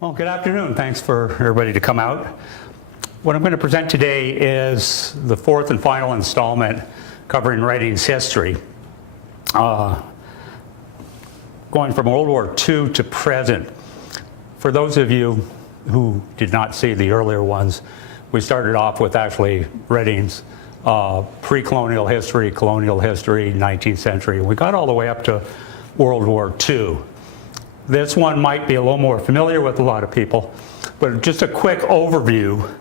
Well, good afternoon. Thanks for everybody to come out. What I'm going to present today is the fourth and final installment covering Reading's history, going from World War II to present. For those of you who did not see the earlier ones, we started off with actually Reading's pre-colonial history, colonial history, 19th century. We got all the way up to World War II. This one might be a little more familiar with a lot of people, but just a quick overview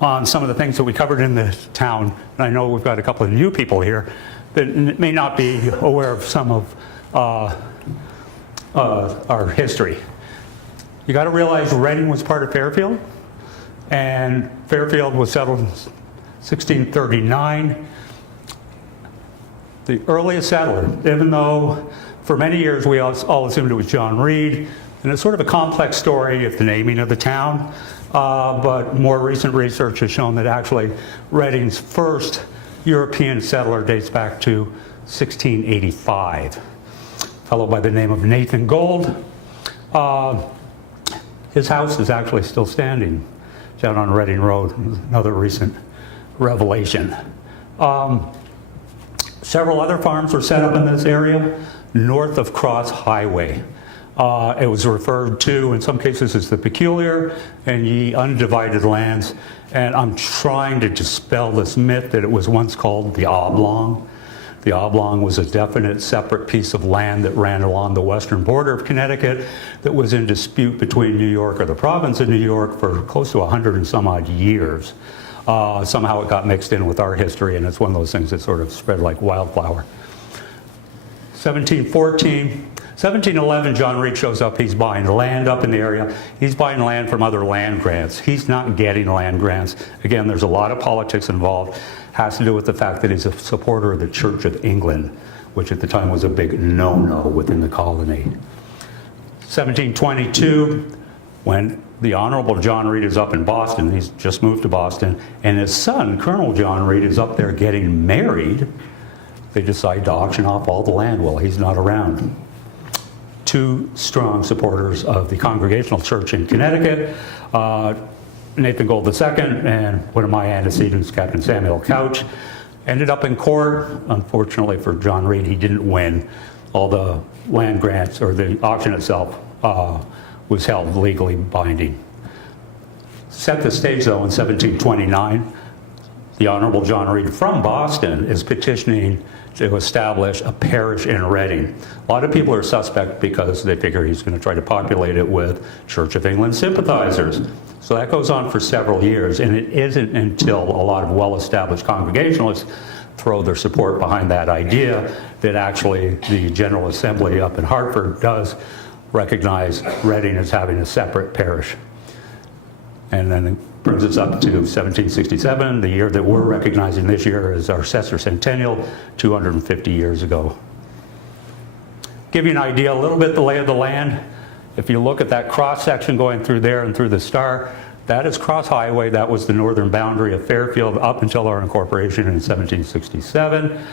on some of the things that we covered in the town. And I know we've got a couple of new people here that may not be aware of some of our history. You got to realize Reading was part of Fairfield, and Fairfield was settled in 1639. The earliest settler, even though for many years we all assumed it was John Reed, and it's sort of a complex story of the naming of the town, but more recent research has shown that actually Reading's first European settler dates back to 1685. A fellow by the name of Nathan Gold. His house is actually still standing down on Reading Road, another recent revelation. Several other farms were set up in this area north of Cross Highway. It was referred to in some cases as the peculiar and ye undivided lands, and I'm trying to dispel this myth that it was once called the oblong. The oblong was a definite separate piece of land that ran along the western border of Connecticut that was in dispute between New York or the province of New York for close to 100 and some odd years. Somehow it got mixed in with our history, and it's one of those things that sort of spread like wildflower. 1711, John Reed shows up. He's buying land up in the area. He's buying land from other land grants. He's not getting land grants. Again, there's a lot of politics involved. Has to do with the fact that he's a supporter of the Church of England, which at the time was a big no-no within the colony. 1722, when the Honorable John Reed is up in Boston, he's just moved to Boston, and his son, Colonel John Reed, is up there getting married. They decide to auction off all the land while he's not around. Two strong supporters of the Congregational Church in Connecticut, Nathan Gold II and one of my antecedents, Captain Samuel Couch, ended up in court. Unfortunately for John Reed, he didn't win. All the land grants, or the auction itself, was held legally binding. Set the stage though in 1729. The Honorable John Reed from Boston is petitioning to establish a parish in Reading. A lot of people are suspect because they figure he's going to try to populate it with Church of England sympathizers. So that goes on for several years, and it isn't until a lot of well-established Congregationalists throw their support behind that idea that actually the General Assembly up in Hartford does recognize Reading as having a separate parish. And then it brings us up to 1767, the year that we're recognizing this year as our sesquicentennial, 250 years ago. Give you an idea, a little bit the lay of the land. If you look at that cross section going through there and through the star, that is Cross Highway. That was the northern boundary of Fairfield up until our incorporation in 1767.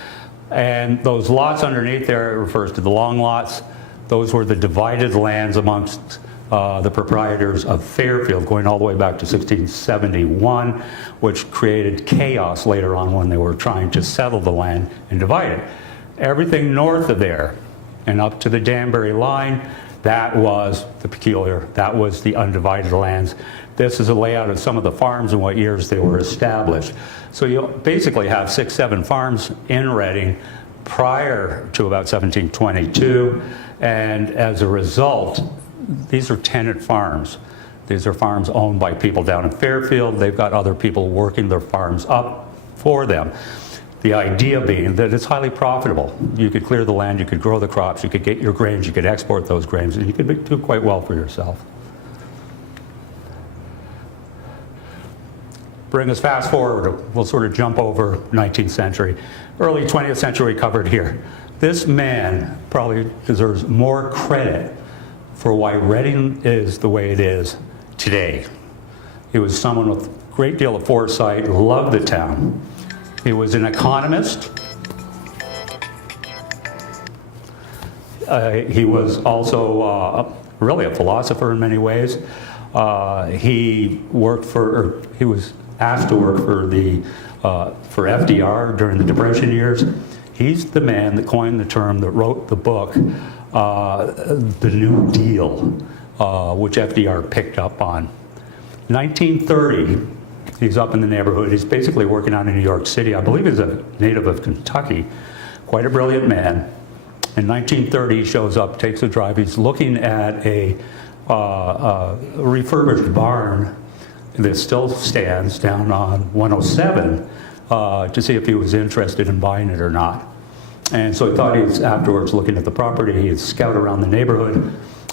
And those lots underneath there, it refers to the long lots. Those were the divided lands amongst the proprietors of Fairfield, going all the way back to 1671, which created chaos later on when they were trying to settle the land and divide it. Everything north of there and up to the Danbury line, that was the peculiar, that was the undivided lands. This is a layout of some of the farms and what years they were established. So you basically have 6, 7 farms in Reading prior to about 1722, and as a result, these are tenant farms. These are farms owned by people down in Fairfield. They've got other people working their farms up for them. The idea being that it's highly profitable. You could clear the land, you could grow the crops, you could get your grains, you could export those grains, and you could do quite well for yourself. Bring us fast forward, we'll sort of jump over 19th century. Early 20th century covered here. This man probably deserves more credit for why Reading is the way it is today. He was someone with a great deal of foresight, loved the town. He was an economist. He was also really a philosopher in many ways. He was asked to work for FDR during the Depression years. He's the man that coined the term, that wrote the book, The New Deal, which FDR picked up on. 1930, he's up in the neighborhood. He's basically working out in New York City. I believe he's a native of Kentucky, quite a brilliant man. In 1930, he shows up, takes a drive. He's looking at a refurbished barn that still stands down on 107 to see if he was interested in buying it or not. And so he thought he was afterwards looking at the property. He had scouted around the neighborhood,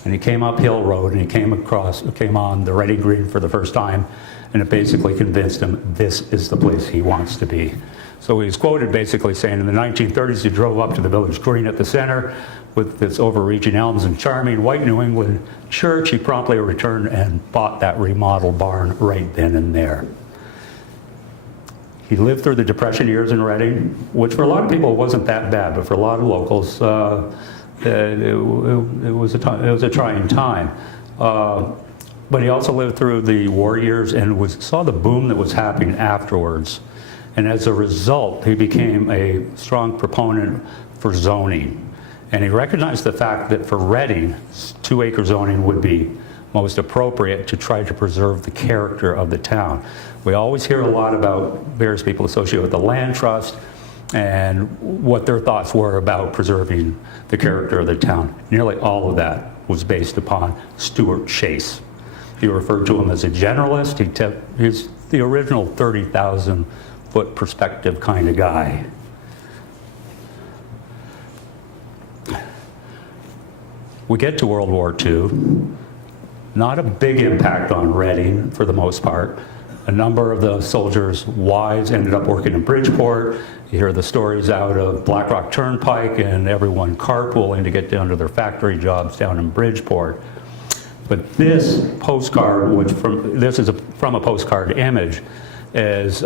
and he came up Hill Road, and he came on the Reading Green for the first time, and it basically convinced him this is the place he wants to be. So he's quoted basically saying, in the 1930s, he drove up to the village green at the center with its overreaching elms and charming white New England church. He promptly returned and bought that remodeled barn right then and there. He lived through the Depression years in Reading, which for a lot of people wasn't that bad, but for a lot of locals, it was a trying time. But he also lived through the war years and saw the boom that was happening afterwards. And as a result, he became a strong proponent for zoning. And he recognized the fact that for Reading, 2-acre zoning would be most appropriate to try to preserve the character of the town. We always hear a lot about various people associated with the land trust and what their thoughts were about preserving the character of the town. Nearly all of that was based upon Stuart Chase. He referred to him as a generalist. He's the original 30,000-foot perspective kind of guy. We get to World War II. Not a big impact on Reading for the most part. A number of the soldiers' wives ended up working in Bridgeport. You hear the stories out of Black Rock Turnpike and everyone carpooling to get down to their factory jobs down in Bridgeport. But this postcard, this is from a postcard image, is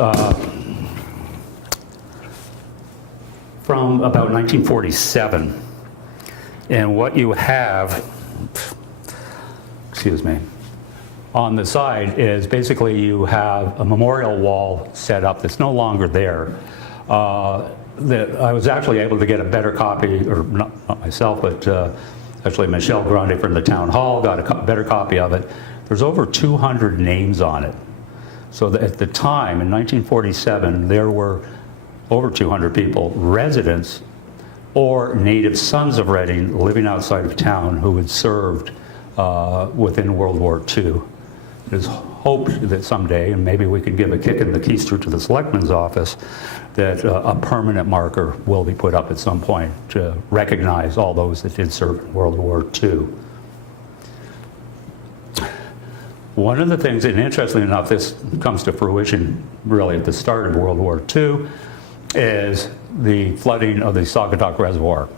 from about 1947. And what you have, excuse me, on the side is basically you have a memorial wall set up that's no longer there. That I was actually able to get a better copy, or not myself, but actually Michelle Grande from the town hall got a better copy of it. There's over 200 names on it. So at the time, in 1947, there were over 200 people, residents or native sons of Reading, living outside of town who had served within World War II. It is hoped that someday, and maybe we can give a kick in the keister to the selectman's office, that a permanent marker will be put up at some point to recognize all those that did serve in World War II. One of the things, and interestingly enough, this comes to fruition really at the start of World War II, is the flooding of the Saugatuck Reservoir.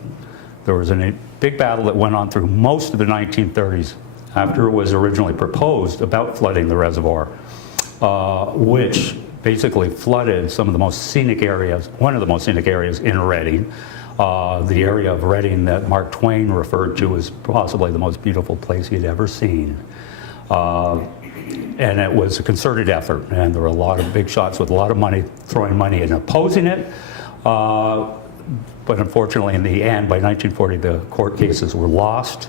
There was a big battle that went on through most of the 1930s after it was originally proposed about flooding the reservoir, which basically flooded some of the most scenic areas, one of the most scenic areas in Reading, the area of Reading that Mark Twain referred to as possibly the most beautiful place he'd ever seen. And it was a concerted effort, and there were a lot of big shots with a lot of money, throwing money and opposing it. But unfortunately, in the end, by 1940, the court cases were lost.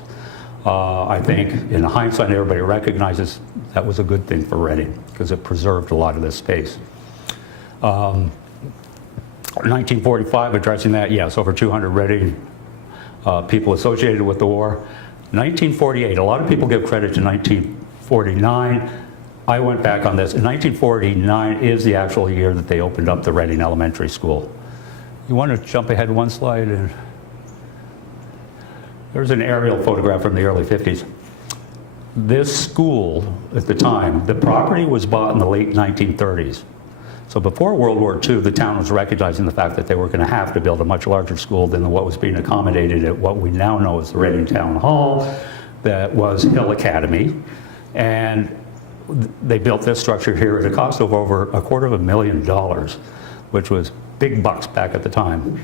I think, in hindsight, everybody recognizes that was a good thing for Reading because it preserved a lot of this space. 1945, addressing that, yes, over 200 Reading people associated with the war. 1948, a lot of people give credit to 1949. I went back on this. 1949 is the actual year that they opened up the Reading Elementary School. You want to jump ahead one slide? There's an aerial photograph from the early 50s. This school, at the time, the property was bought in the late 1930s. So before World War II, the town was recognizing the fact that they were going to have to build a much larger school than what was being accommodated at what we now know as the Reading Town Hall, that was Hill Academy. And they built this structure here at a cost of over $250,000, which was big bucks back at the time.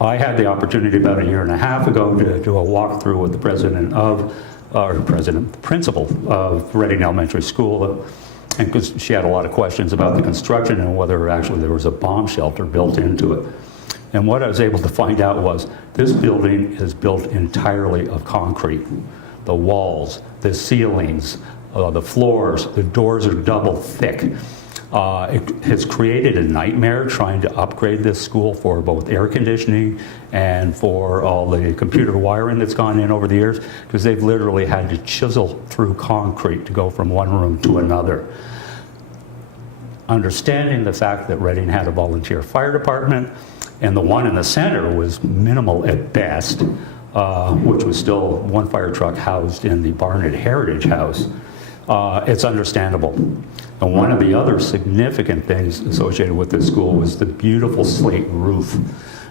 I had the opportunity about a year and a half ago to do a walkthrough with the president of principal of Reading Elementary School, and because she had a lot of questions about the construction and whether actually there was a bomb shelter built into it. And what I was able to find out was this building is built entirely of concrete. The walls, the ceilings, the floors, the doors are double thick. It has created a nightmare trying to upgrade this school for both air conditioning and for all the computer wiring that's gone in over the years, because they've literally had to chisel through concrete to go from one room to another. Understanding the fact that Reading had a volunteer fire department, and the one in the center was minimal at best, which was still one fire truck housed in the Barnett Heritage House, it's understandable. And one of the other significant things associated with this school was the beautiful slate roof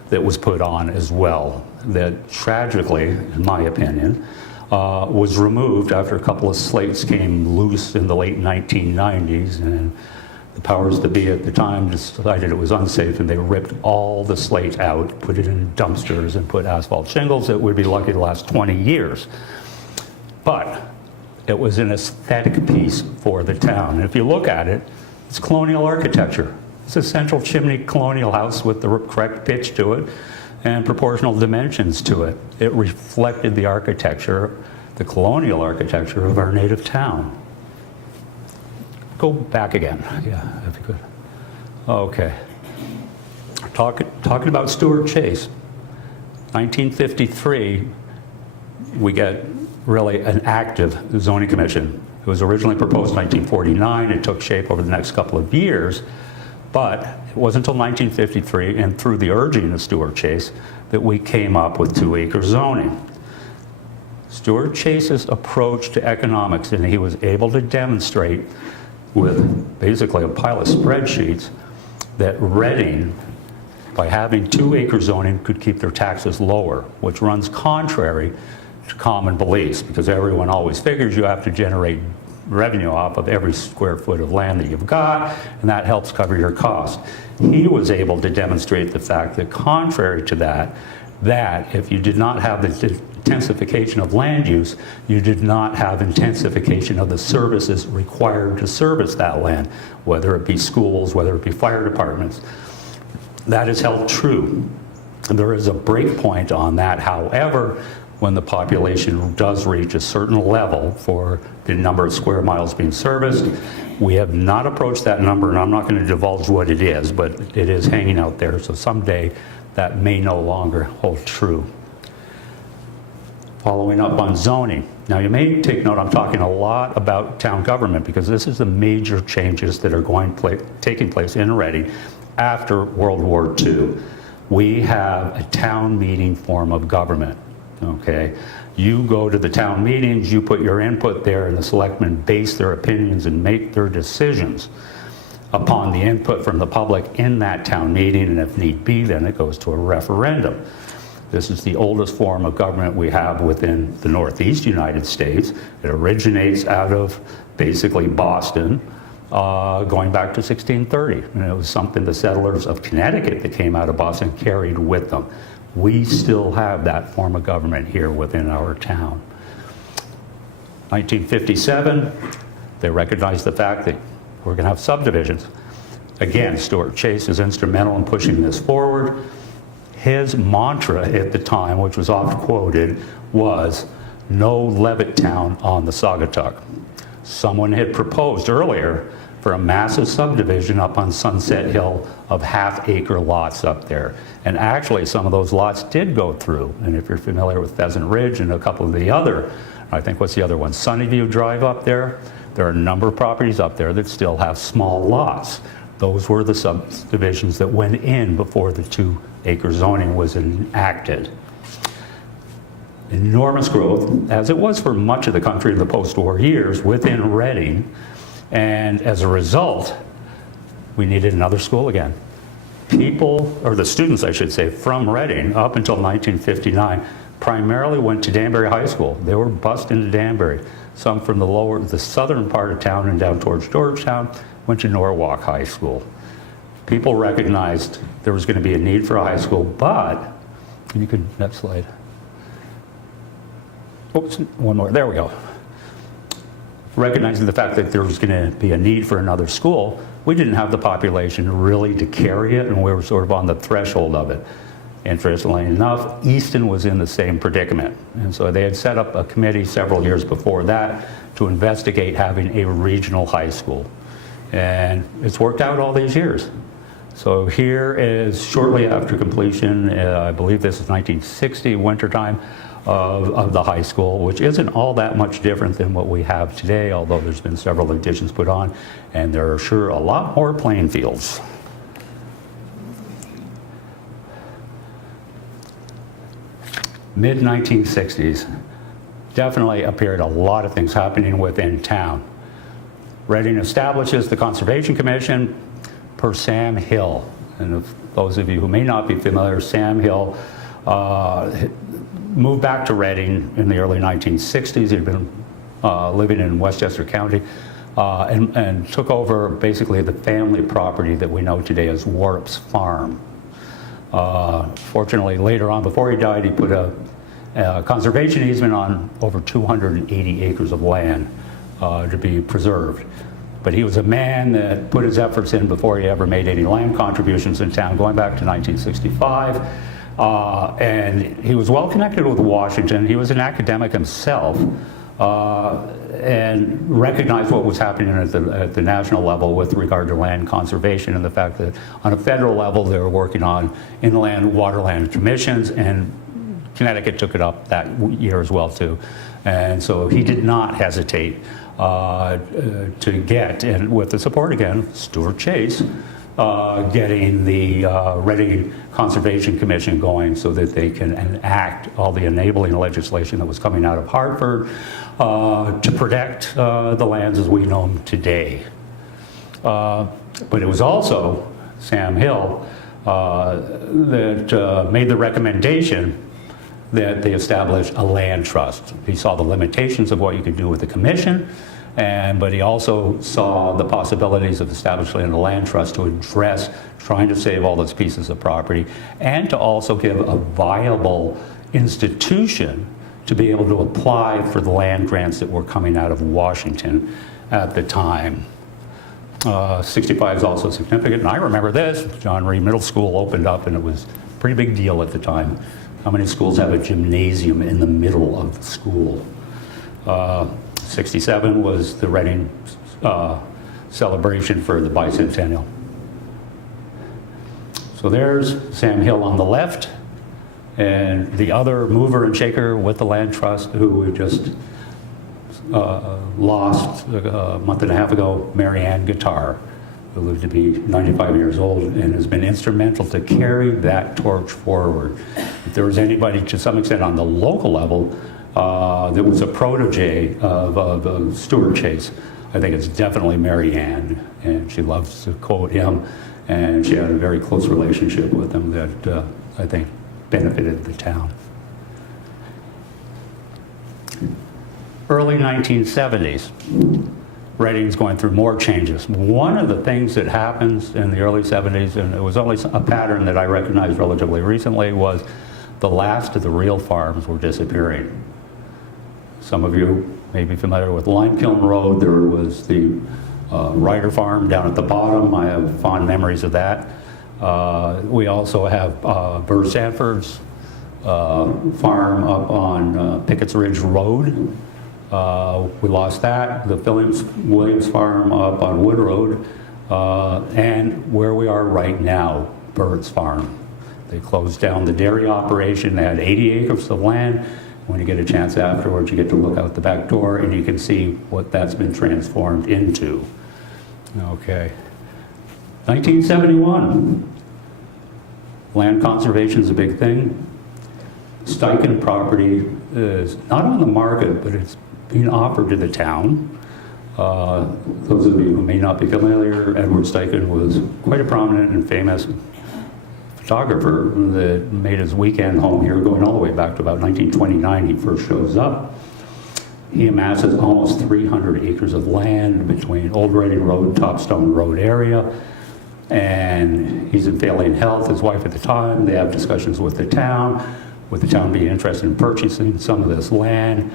that was put on as well, that tragically, in my opinion, was removed after a couple of slates came loose in the late 1990s, and the powers that be at the time decided it was unsafe, and they ripped all the slate out, put it in dumpsters, and put asphalt shingles that would be lucky to last 20 years. But it was an aesthetic piece for the town. And if you look at it, it's colonial architecture. It's a central chimney colonial house with the correct pitch to it and proportional dimensions to it. It reflected the architecture, the colonial architecture of our native town. Go back again, yeah, if you could. Okay. Talking about Stuart Chase, 1953, we get really an active zoning commission. It was originally proposed in 1949. It took shape over the next couple of years, but it wasn't until 1953 and through the urging of Stuart Chase that we came up with 2-acre zoning. Stuart Chase's approach to economics, and he was able to demonstrate with basically a pile of spreadsheets that Reading, by having 2-acre zoning, could keep their taxes lower, which runs contrary to common beliefs, because everyone always figures you have to generate revenue off of every square foot of land that you've got, and that helps cover your cost. He was able to demonstrate the fact that contrary to that, that if you did not have the intensification of land use, you did not have intensification of the services required to service that land, whether it be schools, whether it be fire departments. That is held true. There is a break point on that, however, when the population does reach a certain level for the number of square miles being serviced. We have not approached that number, and I'm not going to divulge what it is, but it is hanging out there, so someday that may no longer hold true. Following up on zoning. Now you may take note, I'm talking a lot about town government because this is the major changes that are taking place in Reading after World War II. We have a town meeting form of government. Okay, you go to the town meetings, you put your input there, and the selectmen base their opinions and make their decisions upon the input from the public in that town meeting, and if need be, then it goes to a referendum. This is the oldest form of government we have within the Northeast United States. It originates out of basically Boston, going back to 1630, and it was something the settlers of Connecticut that came out of Boston carried with them. We still have that form of government here within our town. 1957, they recognized the fact that we're going to have subdivisions. Again, Stuart Chase is instrumental in pushing this forward. His mantra at the time, which was oft quoted, was no Levittown on the Saugatuck. Someone had proposed earlier for a massive subdivision up on Sunset Hill of half-acre lots up there. And actually, some of those lots did go through. And if you're familiar with Pheasant Ridge and a couple of the other, I think what's the other one, Sunnyview Drive up there, there are a number of properties up there that still have small lots. Those were the subdivisions that went in before the 2-acre zoning was enacted. Enormous growth, as it was for much of the country in the post-war years, within Reading. And as a result, we needed another school again. People, or the students I should say, from Reading up until 1959 primarily went to Danbury High School. They were bused into Danbury. Some from the southern part of town and down towards Georgetown went to Norwalk High School. People recognized there was going to be a need for a high school, but, and you could, next slide. Oops, one more, there we go. Recognizing the fact that there was going to be a need for another school, we didn't have the population really to carry it, and we were sort of on the threshold of it. Interestingly enough, Easton was in the same predicament, and so they had set up a committee several years before that to investigate having a regional high school. And it's worked out all these years. So here is shortly after completion, I believe this is 1960, wintertime, of the high school, which isn't all that much different than what we have today, although there's been several additions put on, and there are sure a lot more playing fields. Mid-1960s, definitely appeared a lot of things happening within town. Reading establishes the Conservation Commission per Sam Hill. And if those of you who may not be familiar, Sam Hill moved back to Reading in the early 1960s. He'd been living in Westchester County and took over basically the family property that we know today as Warp's Farm. Fortunately, later on, before he died, he put a conservation easement on over 280 acres of land to be preserved. But he was a man that put his efforts in before he ever made any land contributions in town, going back to 1965. And he was well connected with Washington. He was an academic himself and recognized what was happening at the national level with regard to land conservation, and the fact that on a federal level they were working on inland waterland commissions, and Connecticut took it up that year as well too. And so he did not hesitate to get, and with the support again, Stuart Chase, getting the Reading Conservation Commission going so that they can enact all the enabling legislation that was coming out of Hartford to protect the lands as we know them today. But it was also Sam Hill that made the recommendation that they establish a land trust. He saw the limitations of what you could do with the commission, but he also saw the possibilities of establishing a land trust to address trying to save all those pieces of property, and to also give a viable institution to be able to apply for the land grants that were coming out of Washington at the time. 65 is also significant, and I remember this. John Reed Middle School opened up, and it was a pretty big deal at the time. How many schools have a gymnasium in the middle of the school? 67 was the Reading celebration for the bicentennial. So there's Sam Hill on the left, and the other mover and shaker with the land trust, who we just lost a month and a half ago, Mary Ann Guitar, who lived to be 95 years old and has been instrumental to carry that torch forward. If there was anybody to some extent on the local level that was a protege of Stuart Chase, I think it's definitely Mary Ann, and she loves to quote him, and she had a very close relationship with him that I think benefited the town. Early 1970s, Reading's going through more changes. One of the things that happens in the early 70s, and it was only a pattern that I recognized relatively recently, was the last of the real farms were disappearing. Some of you may be familiar with Limekiln Road. There was the Ryder Farm down at the bottom. I have fond memories of that. We also have Burr Sanford's farm up on Pickett's Ridge Road. We lost that. The Williams Farm up on Wood Road, and where we are right now, Burts Farm. They closed down the dairy operation. They had 80 acres of land. When you get a chance afterwards, you get to look out the back door and you can see what that's been transformed into. Okay. 1971. Land conservation is a big thing. Steichen property is not on the market, but it's being offered to the town. Those of you who may not be familiar, Edward Steichen was quite a prominent and famous photographer that made his weekend home here, going all the way back to about 1929. He first shows up. He amasses almost 300 acres of land between Old Reading Road, Topstone Road area, and he's in failing health. His wife at the time, they have discussions with the town. with the town being interested in purchasing some of this land,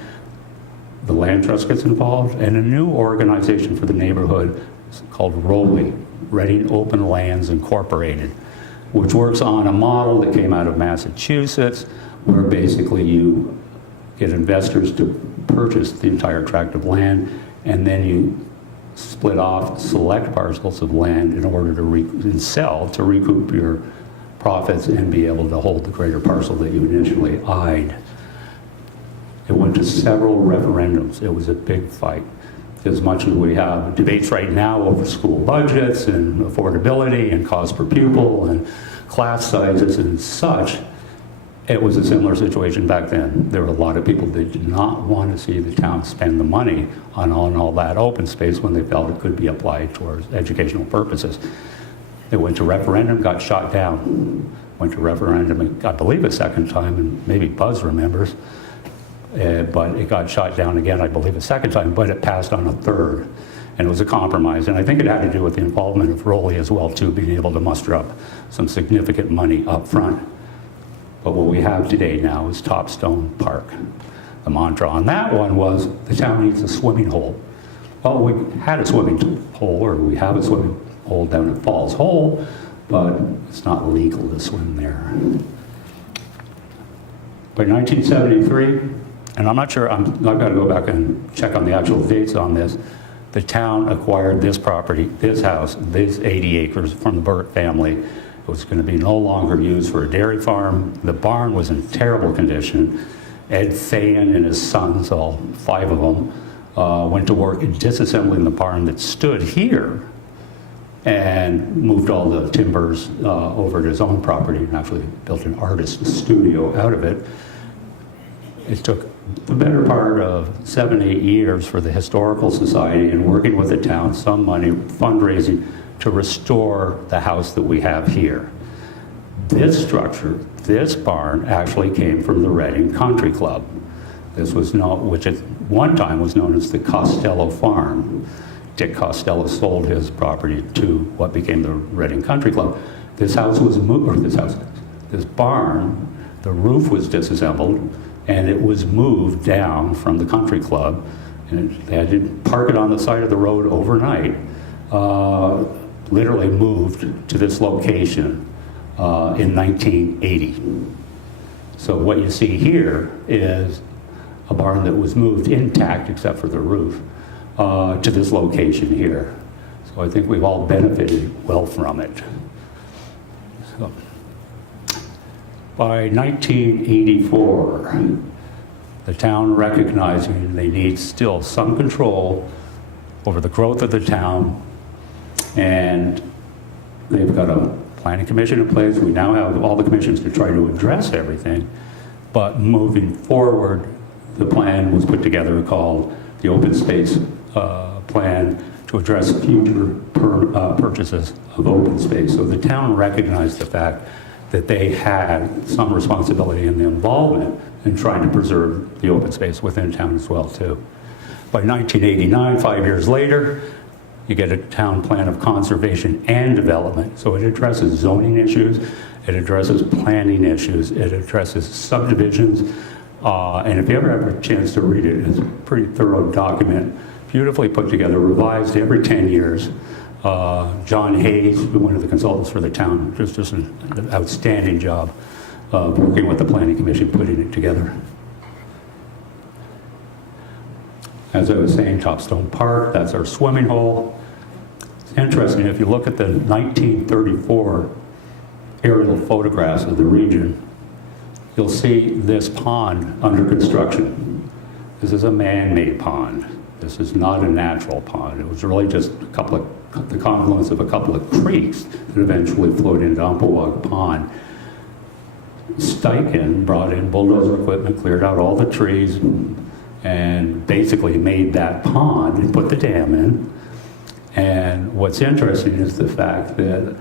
the land trust gets involved, and a new organization for the neighborhood called ROLI, Reading Open Lands Incorporated, which works on a model that came out of Massachusetts, where basically you get investors to purchase the entire tract of land, and then you split off select parcels of land in order to sell to recoup your profits and be able to hold the greater parcel that you initially eyed. It went to several referendums. It was a big fight. As much as we have debates right now over school budgets and affordability and cost per pupil and class sizes and such, it was a similar situation back then. There were a lot of people that did not want to see the town spend the money on all that open space when they felt it could be applied towards educational purposes. It went to referendum, got shot down. Went to referendum, I believe a second time, and maybe Buzz remembers. But it got shot down again, I believe, a second time, but it passed on a third. And it was a compromise. And I think it had to do with the involvement of ROLI as well, too, being able to muster up some significant money up front. But what we have today now is Topstone Park. The mantra on that one was the town needs a swimming hole. Well, we had a swimming hole, or we have a swimming hole down at Falls Hole, but it's not legal to swim there. By 1973, and I'm not sure, I've got to go back and check on the actual dates on this, the town acquired this property, this house, this 80 acres from the Burt family. It was going to be no longer used for a dairy farm. The barn was in terrible condition. Ed Thayen and his sons, all 5 of them, went to work disassembling the barn that stood here and moved all the timbers over to his own property and actually built an artist studio out of it. It took the better part of 7-8 years for the Historical Society and working with the town, some money, fundraising, to restore the house that we have here. This structure, this barn, actually came from the Reading Country Club. This was known, which at one time was known as the Costello Farm. Dick Costello sold his property to what became the Reading Country Club. This house was moved, or this barn, the roof was disassembled, and it was moved down from the country club, and they had to park it on the side of the road overnight. Literally moved to this location in 1980. So what you see here is a barn that was moved intact except for the roof to this location here. So I think we've all benefited well from it. So, by 1984, the town recognizing they need still some control over the growth of the town, and they've got a planning commission in place. We now have all the commissions to try to address everything, but moving forward, the plan was put together called the Open Space Plan to address future purchases of open space. So the town recognized the fact that they had some responsibility in the involvement in trying to preserve the open space within town as well, too. By 1989, 5 years later, you get a town plan of conservation and development. So it addresses zoning issues, it addresses planning issues, it addresses subdivisions, and if you ever have a chance to read it, it's a pretty thorough document, beautifully put together, revised every 10 years. John Hayes, one of the consultants for the town, just an outstanding job of working with the Planning Commission, putting it together. As I was saying, Topstone Park, that's our swimming hole. It's interesting, if you look at the 1934 aerial photographs of the region, you'll see this pond under construction. This is a man-made pond. This is not a natural pond. It was really just the confluence of a couple of creeks that eventually flowed into Umpqua Pond. Steichen brought in bulldozer equipment, cleared out all the trees, and basically made that pond and put the dam in. And what's interesting is the fact that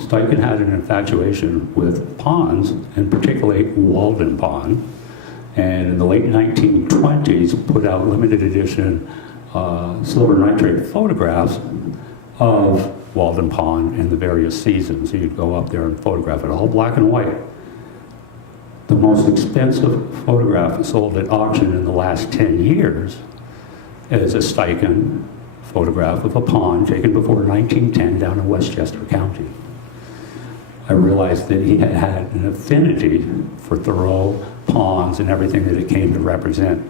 Steichen had an infatuation with ponds, and particularly Walden Pond, and in the late 1920s put out limited edition silver nitrate photographs of Walden Pond in the various seasons. So you'd go up there and photograph it, all black and white. The most expensive photograph sold at auction in the last 10 years is a Steichen photograph of a pond taken before 1910 down in Westchester County. I realized that he had an affinity for Thoreau, ponds, and everything that it came to represent.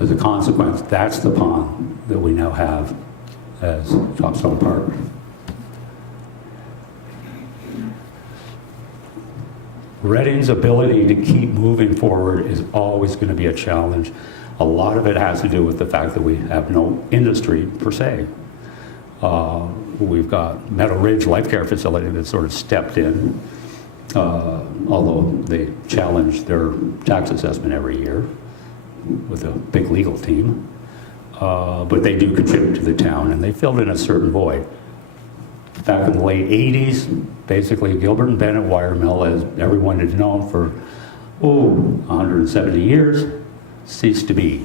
As a consequence, that's the pond that we now have as Topstone Park. Reading's ability to keep moving forward is always going to be a challenge. A lot of it has to do with the fact that we have no industry per se. We've got Meadow Ridge Life Care Facility that sort of stepped in, although they challenge their tax assessment every year with a big legal team. But they do contribute to the town, and they filled in a certain void. Back in the late 80s, basically Gilbert and Bennett Wire Mill, as everyone had known for 170 years, ceased to be.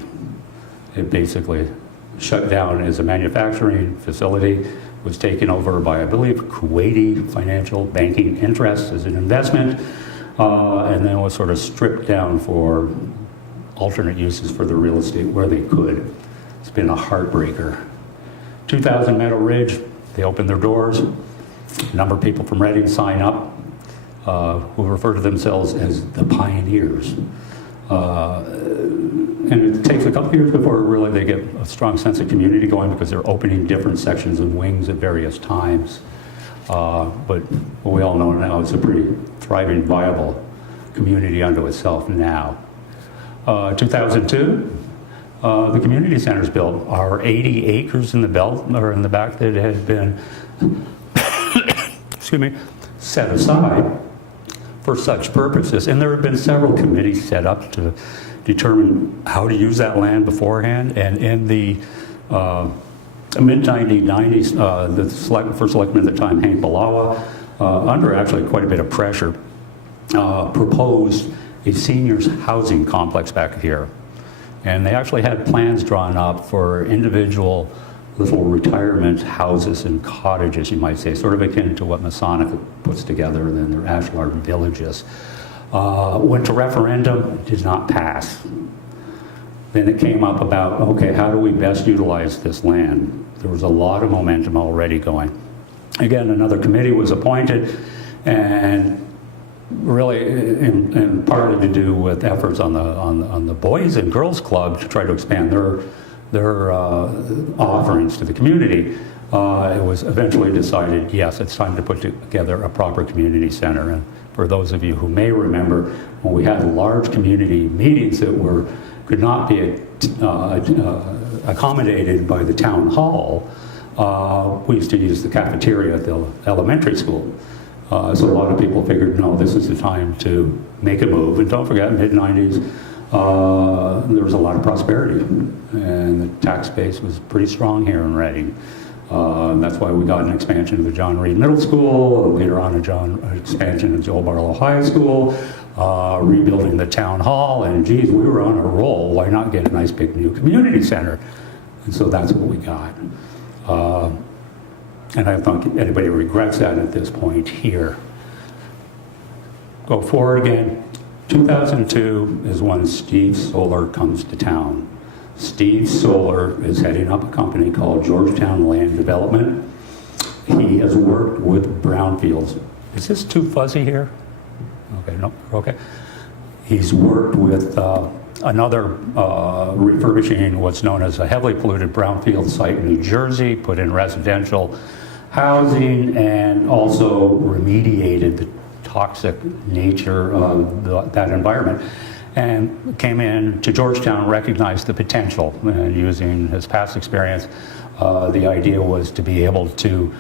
It basically shut down as a manufacturing facility, was taken over by, I believe, Kuwaiti financial banking interests as an investment, and then was sort of stripped down for alternate uses for the real estate where they could. It's been a heartbreaker. 2000 Meadow Ridge, they opened their doors. A number of people from Reading sign up who refer to themselves as the pioneers. And it takes a couple years before really they get a strong sense of community going because they're opening different sections and wings at various times. But what we all know now is a pretty thriving, viable community unto itself now. 2002, the community center's built. Our 80 acres in the belt or in the back that had been excuse me, set aside for such purposes. And there have been several committees set up to determine how to use that land beforehand. And in the mid-1990s, the first selectman at the time, Hank Balawa, under actually quite a bit of pressure, proposed a seniors housing complex back here. And they actually had plans drawn up for individual little retirement houses and cottages, you might say, sort of akin to what Masonic puts together in their Ashlar villages. Went to referendum, did not pass. Then it came up about, okay, how do we best utilize this land? There was a lot of momentum already going. Again, another committee was appointed, and really, and partly to do with efforts on the Boys and Girls Club to try to expand their offerings to the community. It was eventually decided, yes, it's time to put together a proper community center. And for those of you who may remember, when we had large community meetings that could not be accommodated by the town hall, we used to use the cafeteria at the elementary school. So a lot of people figured, no, this is the time to make a move. And don't forget, mid-90s, there was a lot of prosperity. And the tax base was pretty strong here in Reading. That's why we got an expansion of the John Reed Middle School, later on an expansion of Joel Barlow High School, rebuilding the town hall, and geez, we were on a roll. Why not get a nice big new community center? And so that's what we got. And I don't think anybody regrets that at this point here. Go forward again. 2002 is when Steve Solar comes to town. Steve Solar is heading up a company called Georgetown Land Development. He has worked with brownfields. Is this too fuzzy here? Okay, no, okay. He's worked with another refurbishing what's known as a heavily polluted brownfield site in New Jersey, put in residential housing, and also remediated the toxic nature of that environment. And came in to Georgetown, recognized the potential, and using his past experience, the idea was to be able to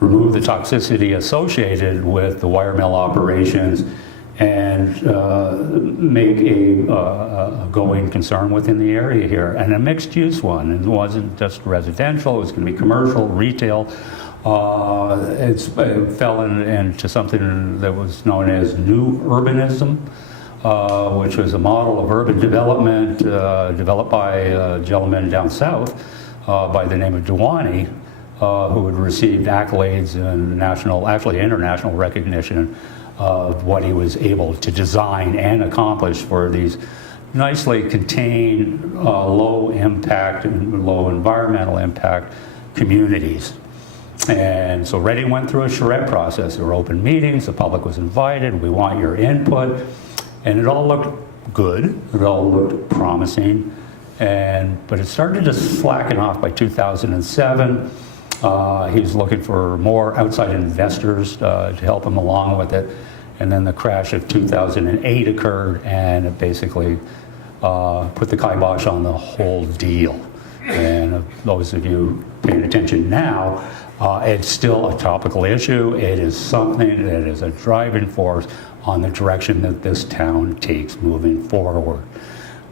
remove the toxicity associated with the wire mill operations and make a going concern within the area here, and a mixed-use one. It wasn't just residential, it was going to be commercial, retail. It fell into something that was known as new urbanism, which was a model of urban development developed by a gentleman down south by the name of Duane, who had received accolades and national, actually international recognition of what he was able to design and accomplish for these nicely contained, low impact and low environmental impact communities. And so Reading went through a charrette process. There were open meetings, the public was invited, we want your input, and it all looked good, it all looked promising, but it started to slacken off by 2007. He was looking for more outside investors to help him along with it. And then the crash of 2008 occurred, and it basically put the kibosh on the whole deal. And those of you paying attention now, it's still a topical issue. It is something that is a driving force on the direction that this town takes moving forward.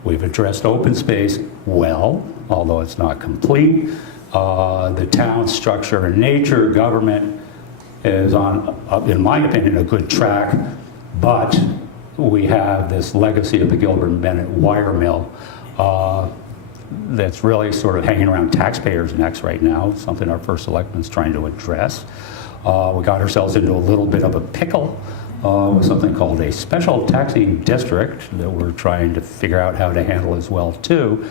We've addressed open space well, although it's not complete. The town structure and nature, government is on, in my opinion, a good track, but we have this legacy of the Gilbert and Bennett wire mill that's really sort of hanging around taxpayers' necks right now, something our first selectman's trying to address. We got ourselves into a little bit of a pickle with something called a special taxing district that we're trying to figure out how to handle as well too.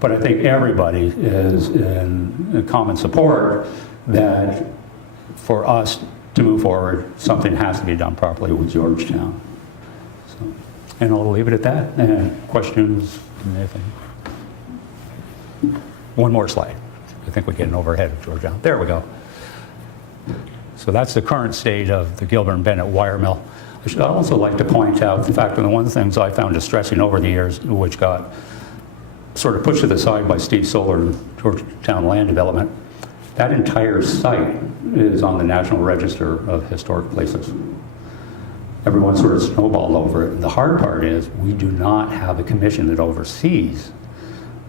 But I think everybody is in common support that for us to move forward, something has to be done properly with Georgetown. So, and I'll leave it at that. And questions, anything? One more slide. I think we're getting overhead of Georgetown. There we go. So that's the current state of the Gilbert and Bennett wire mill. I should also like to point out the fact that one of the things I found distressing over the years, which got sort of pushed to the side by Steve Solar and Georgetown Land Development, that entire site is on the National Register of Historic Places. Everyone sort of snowballed over it. And the hard part is we do not have a commission that oversees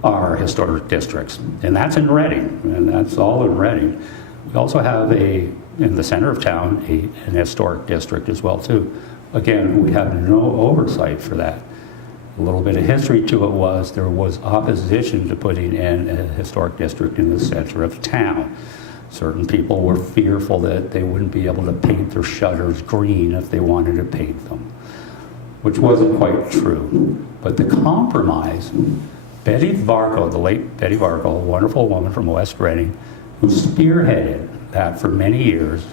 our historic districts. And that's in Reading, and that's all in Reading. We also have in the center of town, an historic district as well too. Again, we have no oversight for that. A little bit of history to it was there was opposition to putting in a historic district in the center of town. Certain people were fearful that they wouldn't be able to paint their shutters green if they wanted to paint them, which wasn't quite true. But the compromise, Betty Varco, the late Betty Varco, a wonderful woman from West Reading, who spearheaded that for many years,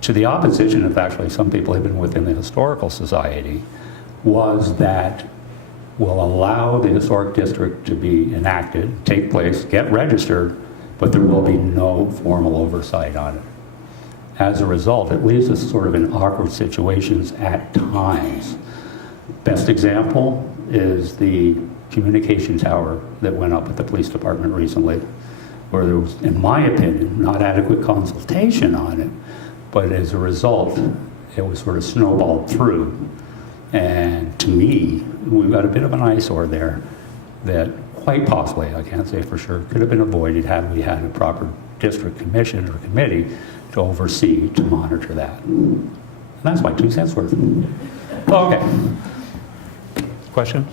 to the opposition of actually some people who have been within the Historical Society, was that will allow the historic district to be enacted, take place, get registered, but there will be no formal oversight on it. As a result, it leaves us sort of in awkward situations at times. Best example is the communication tower that went up at the police department recently, where there was, in my opinion, not adequate consultation on it, but as a result, it was sort of snowballed through. And to me, we've got a bit of an eyesore there that quite possibly, I can't say for sure, could have been avoided had we had a proper district commission or committee to oversee, to monitor that. And that's my 2 cents worth. Okay. Questions?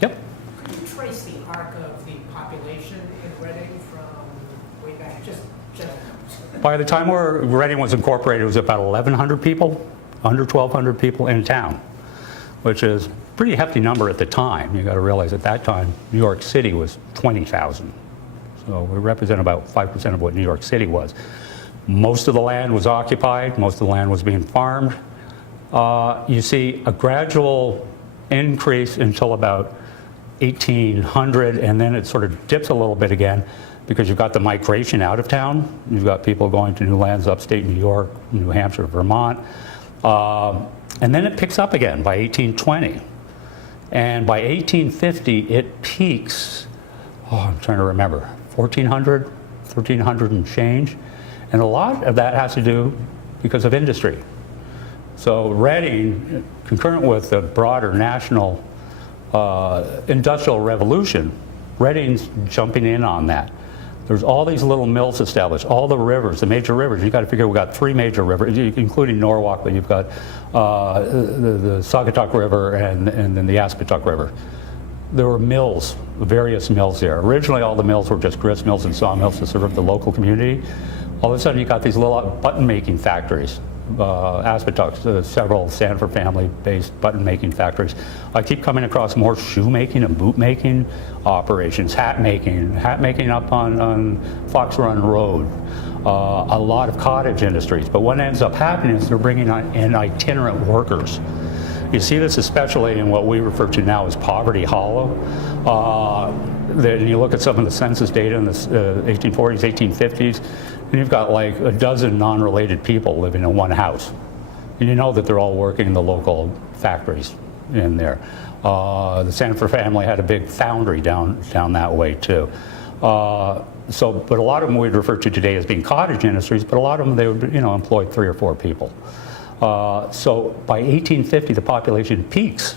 Yep. Could you trace the arc of the population in Reading from way back, just general numbers? By the time Reading was incorporated, it was about 1,100 people, under 1,200 people in town, which is a pretty hefty number at the time. You got to realize at that time, New York City was 20,000. So we represent about 5% of what New York City was. Most of the land was occupied, most of the land was being farmed. You see a gradual increase until about 1800, and then it sort of dips a little bit again because you've got the migration out of town. You've got people going to new lands upstate New York, New Hampshire, Vermont. And then it picks up again by 1820. And by 1850, it peaks, I'm trying to remember, 1,400 and change. And a lot of that has to do because of industry. So Reading, concurrent with the broader national industrial revolution, Reading's jumping in on that. There's all these little mills established, all the rivers, the major rivers. You've got to figure we've got 3 major rivers, including Norwalk, but you've got the Saugatuck River and then the Aspetuck River. There were mills, various mills there. Originally, all the mills were just grist mills and sawmills to serve the local community. All of a sudden, you got these little button-making factories. Aspetuck, several Sanford family-based button-making factories. I keep coming across more shoemaking and boot-making operations, hat-making up on Fox Run Road. A lot of cottage industries. But what ends up happening is they're bringing in itinerant workers. You see this especially in what we refer to now as Poverty Hollow. Then you look at some of the census data in the 1840s, 1850s, and you've got like a dozen non-related people living in one house. And you know that they're all working in the local factories in there. The Sanford family had a big foundry down that way too. But a lot of them we'd refer to today as being cottage industries, but a lot of them, they would, employ 3 or 4 people. So by 1850, the population peaks.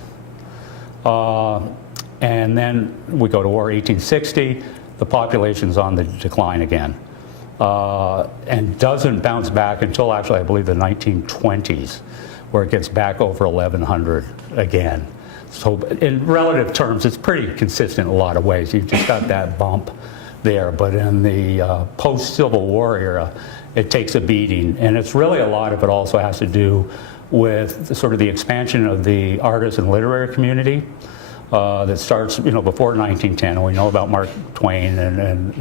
And then we go to war, 1860, the population's on the decline again. And doesn't bounce back until actually, I believe, the 1920s, where it gets back over 1,100 again. So in relative terms, it's pretty consistent in a lot of ways. You've just got that bump there. But in the post-Civil War era, it takes a beating. And it's really, a lot of it also has to do with sort of the expansion of the artist and literary community. That starts, before 1910, and we know about Mark Twain and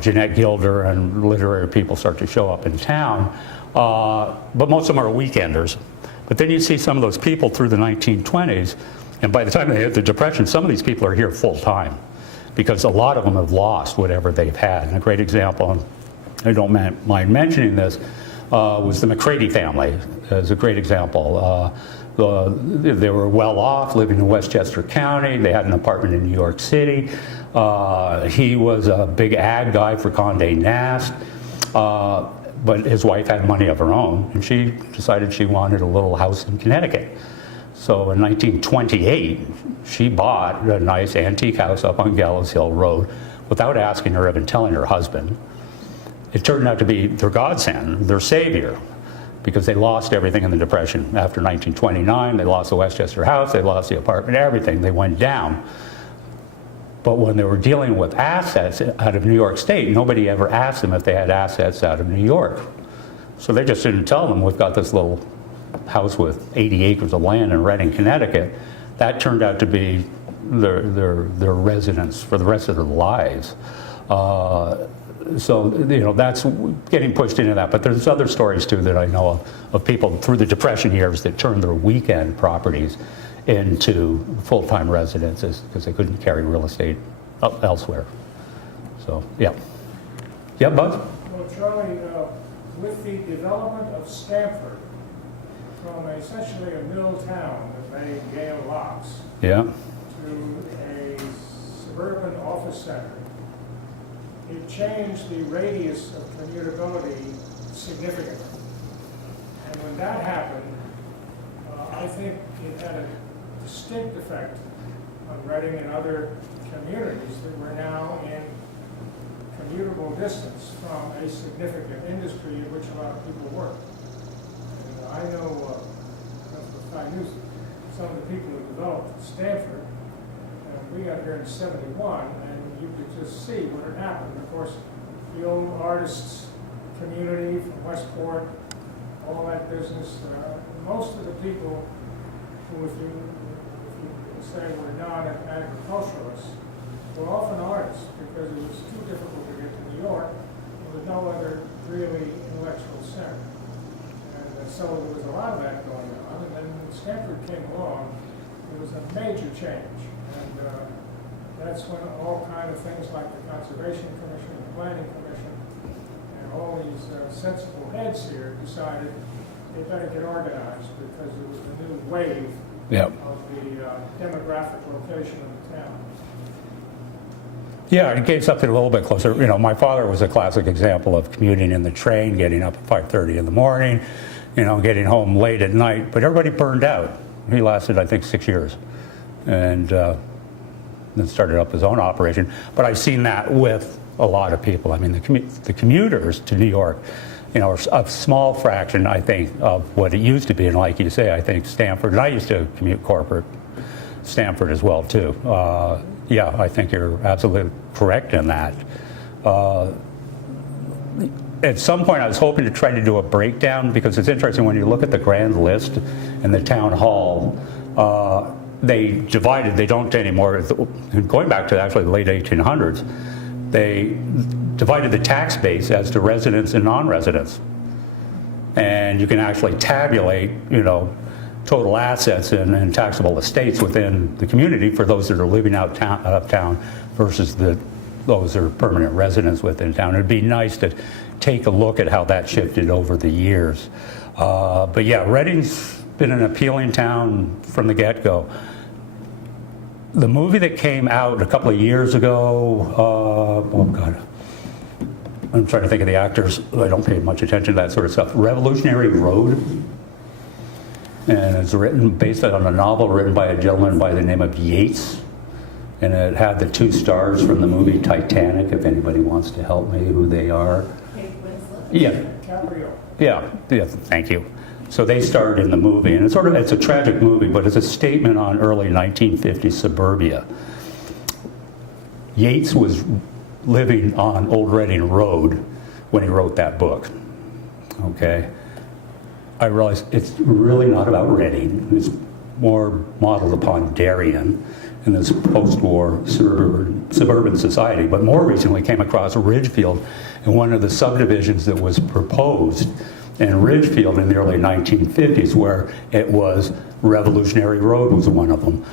Jeanette Gilder, and literary people start to show up in town. But most of them are weekenders. But then you see some of those people through the 1920s, and by the time they hit the Depression, some of these people are here full time, because a lot of them have lost whatever they've had. And a great example, and I don't mind mentioning this, was the McCready family. As a great example. They were well off, living in Westchester County. They had an apartment in New York City. He was a big ag guy for Condé Nast, but his wife had money of her own, and she decided she wanted a little house in Connecticut. So in 1928, she bought a nice antique house up on Gallows Hill Road without asking or even telling her husband. It turned out to be their godsend, their savior, because they lost everything in the Depression. After 1929, they lost the Westchester house, they lost the apartment, everything. They went down. But when they were dealing with assets out of New York State, nobody ever asked them if they had assets out of New York. So they just didn't tell them, we've got this little house with 80 acres of land in Reading, Connecticut. That turned out to be their residence for the rest of their lives. So, that's getting pushed into that. But there's other stories, too, that I know of people through the Depression years that turned their weekend properties into full-time residences because they couldn't carry real estate elsewhere. So, yeah. Yeah, Buzz? Well, Charlie, with the development of Stamford from essentially a mill town that made Yale locks Yeah. to a suburban office center, it changed the radius of commutability significantly. And when that happened, I think it had a distinct effect on Reading and other communities that were now in commutable distance from a significant industry in which a lot of people work. And I know, I knew some of the people who developed Stanford. We got here in '71, and you could just see what had happened. Of course, the old artists community from Westport, all that business, most of the people who, if you say were non-agriculturalists, were often artists because it was too difficult to get to New York. There was no other really intellectual center. And so there was a lot of that going on. And then when Stanford came along, it was a major change. And that's when all kind of things like the Conservation Commission, the Planning Commission, and all these sensible heads here decided they better get organized because it was the new wave of the demographic location of the town. Yeah, it gets something a little bit closer. My father was a classic example of commuting in the train, getting up at 5:30 in the morning, getting home late at night. But everybody burned out. He lasted, I think, 6 years. And then started up his own operation. But I've seen that with a lot of people. I mean, the commuters to New York, are a small fraction, I think, of what it used to be. And like you say, I think Stamford, and I used to commute corporate Stamford as well, too. Yeah, I think you're absolutely correct in that. at some point I was hoping to try to do a breakdown, because it's interesting when you look at the grand list and the town hall, they divided, they don't anymore, going back to actually the late 1800s, they divided the tax base as to residents and non-residents. And you can actually tabulate, you know, total assets and taxable estates within the community for those that are living out of town versus those that are permanent residents within town. It'd be nice to take a look at how that shifted over the years. But yeah, Reading's been an appealing town from the get-go. The movie that came out a couple of years ago, oh God, I'm trying to think of the actors. I don't pay much attention to that sort of stuff. Revolutionary Road, and it's based on a novel written by a gentleman by the name of Yates, and it had the 2 stars from the movie Titanic, if anybody wants to help me who they are. Yeah. Caprio. Yeah, thank you. So they starred in the movie, and it's a tragic movie, but it's a statement on early 1950s suburbia. Yates was living on Old Reading Road when he wrote that book, okay? I realized it's really not about Reading. It's more modeled upon Darien in this post-war suburban society, but more recently came across Ridgefield and one of the subdivisions that was proposed in Ridgefield in the early 1950s, where it was Revolutionary Road was one of them.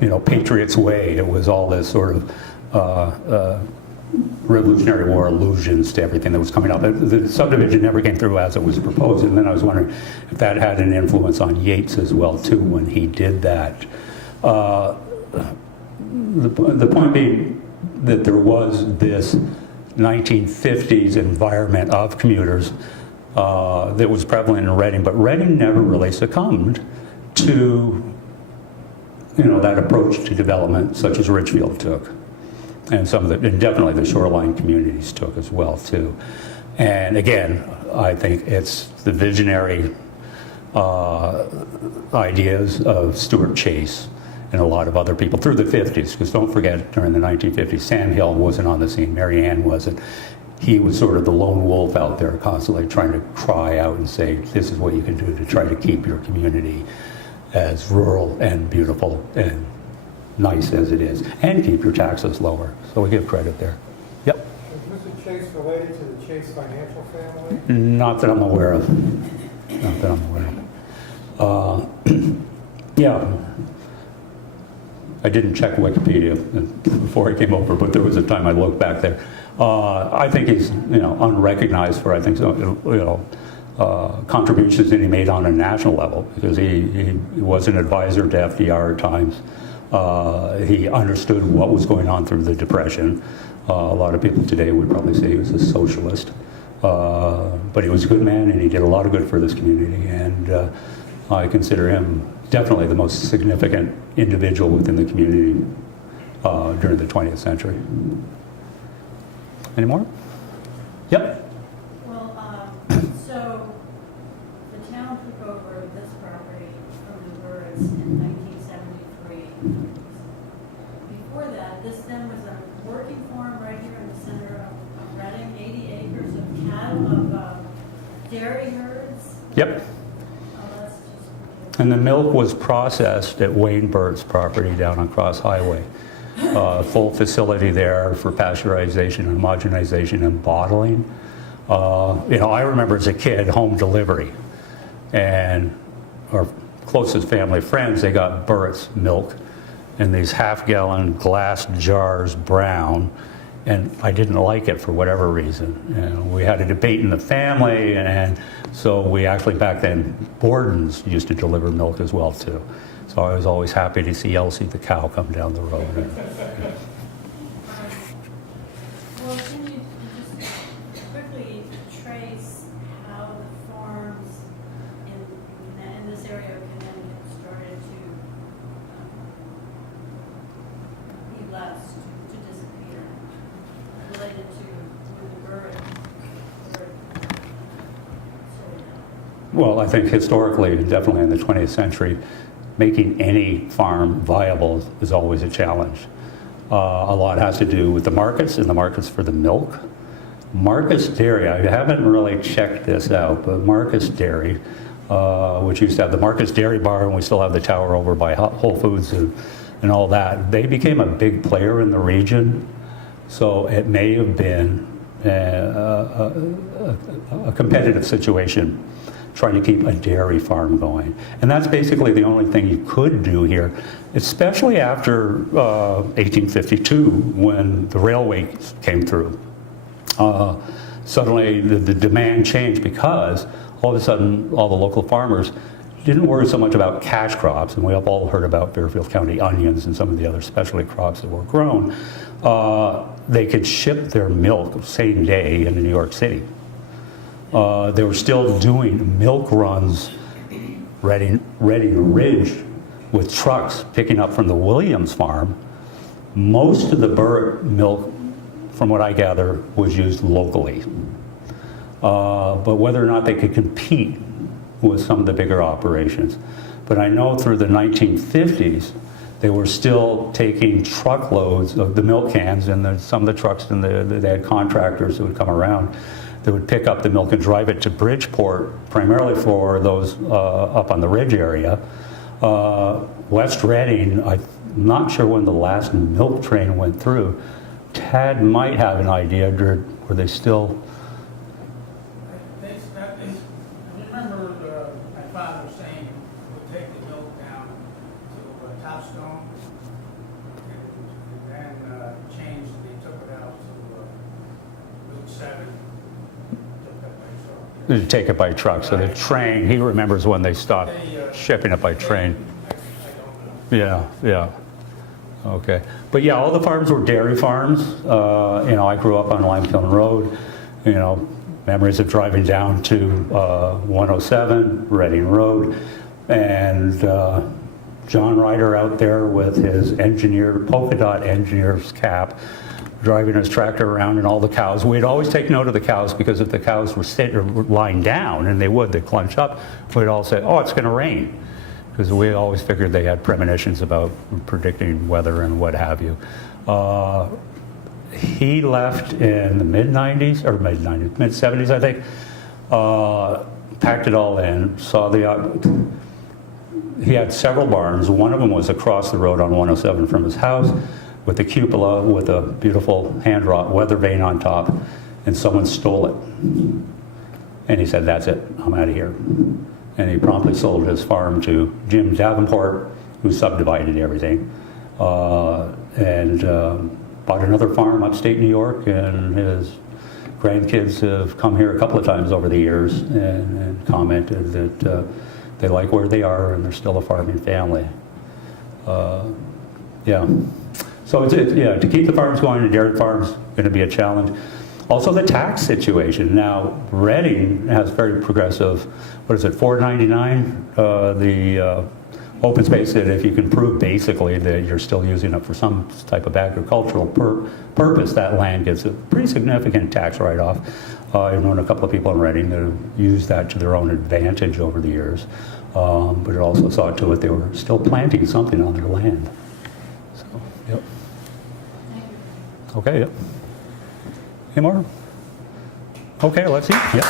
You know, Patriots Way, it was all this sort of Revolutionary War allusions to everything that was coming up. The subdivision never came through as it was proposed, and then I was wondering if that had an influence on Yates as well, too, when he did that. The point being that there was this 1950s environment of commuters that was prevalent in Reading, but Reading never really succumbed to, you know, that approach to development such as Ridgefield took, and and definitely the shoreline communities took as well too. And again, I think it's the visionary ideas of Stuart Chase and a lot of other people through the 50s, because don't forget, during the 1950s, Sam Hill wasn't on the scene, Mary Ann wasn't. He was sort of the lone wolf out there constantly trying to cry out and say, this is what you can do to try to keep your community as rural and beautiful and nice as it is, and keep your taxes lower. So we give credit there. Yep. Is Mr. Chase related to the Chase financial family? Not that I'm aware of. Not that I'm aware of. Yeah. I didn't check Wikipedia before I came over, but there was a time I looked back there. I think he's, you know, unrecognized for, I think, so, you know, contributions that he made on a national level, because he was an advisor to FDR at times. He understood what was going on through the Depression. A lot of people today would probably say he was a socialist, but he was a good man, and he did a lot of good for this community, and I consider him definitely the most significant individual within the community during the 20th century. Any more? Yep. Well, so the town took over this property from the Burts in 1973. Before that, this then was a working farm right here in the center of Reading, 80 acres of cattle, of dairy herds. Yep. Oh, that's just... And the milk was processed at Wayne Burt's property down on Cross Highway. Full facility there for pasteurization and homogenization and bottling. You know, I remember as a kid, home delivery, and our closest family friends, they got Burts Milk in these half-gallon glass jars, brown, and I didn't like it for whatever reason. And we had a debate in the family, and so we actually, back then, Borden's used to deliver milk as well too. So I was always happy to see Elsie the cow come down the road. Well, can you just quickly trace how the farms in this area of Connecticut started to be less, to disappear, related to when the bird Well, I think historically, definitely in the 20th century, making any farm viable is always a challenge. A lot has to do with the markets and the markets for the milk. Marcus Dairy, I haven't really checked this out, but Marcus Dairy, which used to have the Marcus Dairy Bar, and we still have the tower over by Whole Foods and all that, they became a big player in the region. So it may have been a competitive situation trying to keep a dairy farm going. And that's basically the only thing you could do here, especially after 1852 when the railway came through. Suddenly the demand changed because all of a sudden all the local farmers didn't worry so much about cash crops, and we have all heard about Fairfield County onions and some of the other specialty crops that were grown. They could ship their milk same day into New York City. They were still doing milk runs, Reading Ridge, with trucks picking up from the Williams farm. Most of the Burts milk, from what I gather, was used locally. But whether or not they could compete with some of the bigger operations. But I know through the 1950s, they were still taking truckloads of the milk cans, and some of the trucks, and they had contractors who would come around that would pick up the milk and drive it to Bridgeport, primarily for those up on the Ridge area. West Reading, I'm not sure when the last milk train went through. Tad might have an idea. Were they still? I remember my father saying we'll take the milk down to Topstone and then changed, they took it out to Route 7. They take it by truck. So the train, he remembers when they stopped shipping it by train. I don't know. Yeah. Okay. But yeah, all the farms were dairy farms. I grew up on Limestone Road. Memories of driving down to 107, Reading Road, and John Ryder out there with his polka dot engineer's cap, driving his tractor around, and all the cows. We'd always take note of the cows, because if the cows were lying down, and they'd clunch up, we'd all say, oh, it's going to rain. Because we always figured they had premonitions about predicting weather and what have you. He left in the mid-90s, or mid-70s, I think. Packed it all in, he had several barns. One of them was across the road on 107 from his house, with a cupola with a beautiful hand-wrought weather vane on top, and someone stole it. And he said, that's it, I'm out of here. And he promptly sold his farm to Jim Davenport, who subdivided everything, and bought another farm upstate New York, and his grandkids have come here a couple of times over the years and commented that they like where they are and they're still a farming family. Yeah. So to keep the farms going, and dairy farms, going to be a challenge. Also the tax situation. Now, Reading has very progressive, $4.99? The open space, that if you can prove basically that you're still using it for some type of agricultural purpose, that land gets a pretty significant tax write-off. I've known a couple of people in Reading that have used that to their own advantage over the years. But it also saw to it they were still planting something on their land. So, yep. Okay, yep. Any more? Okay, let's see. Yep.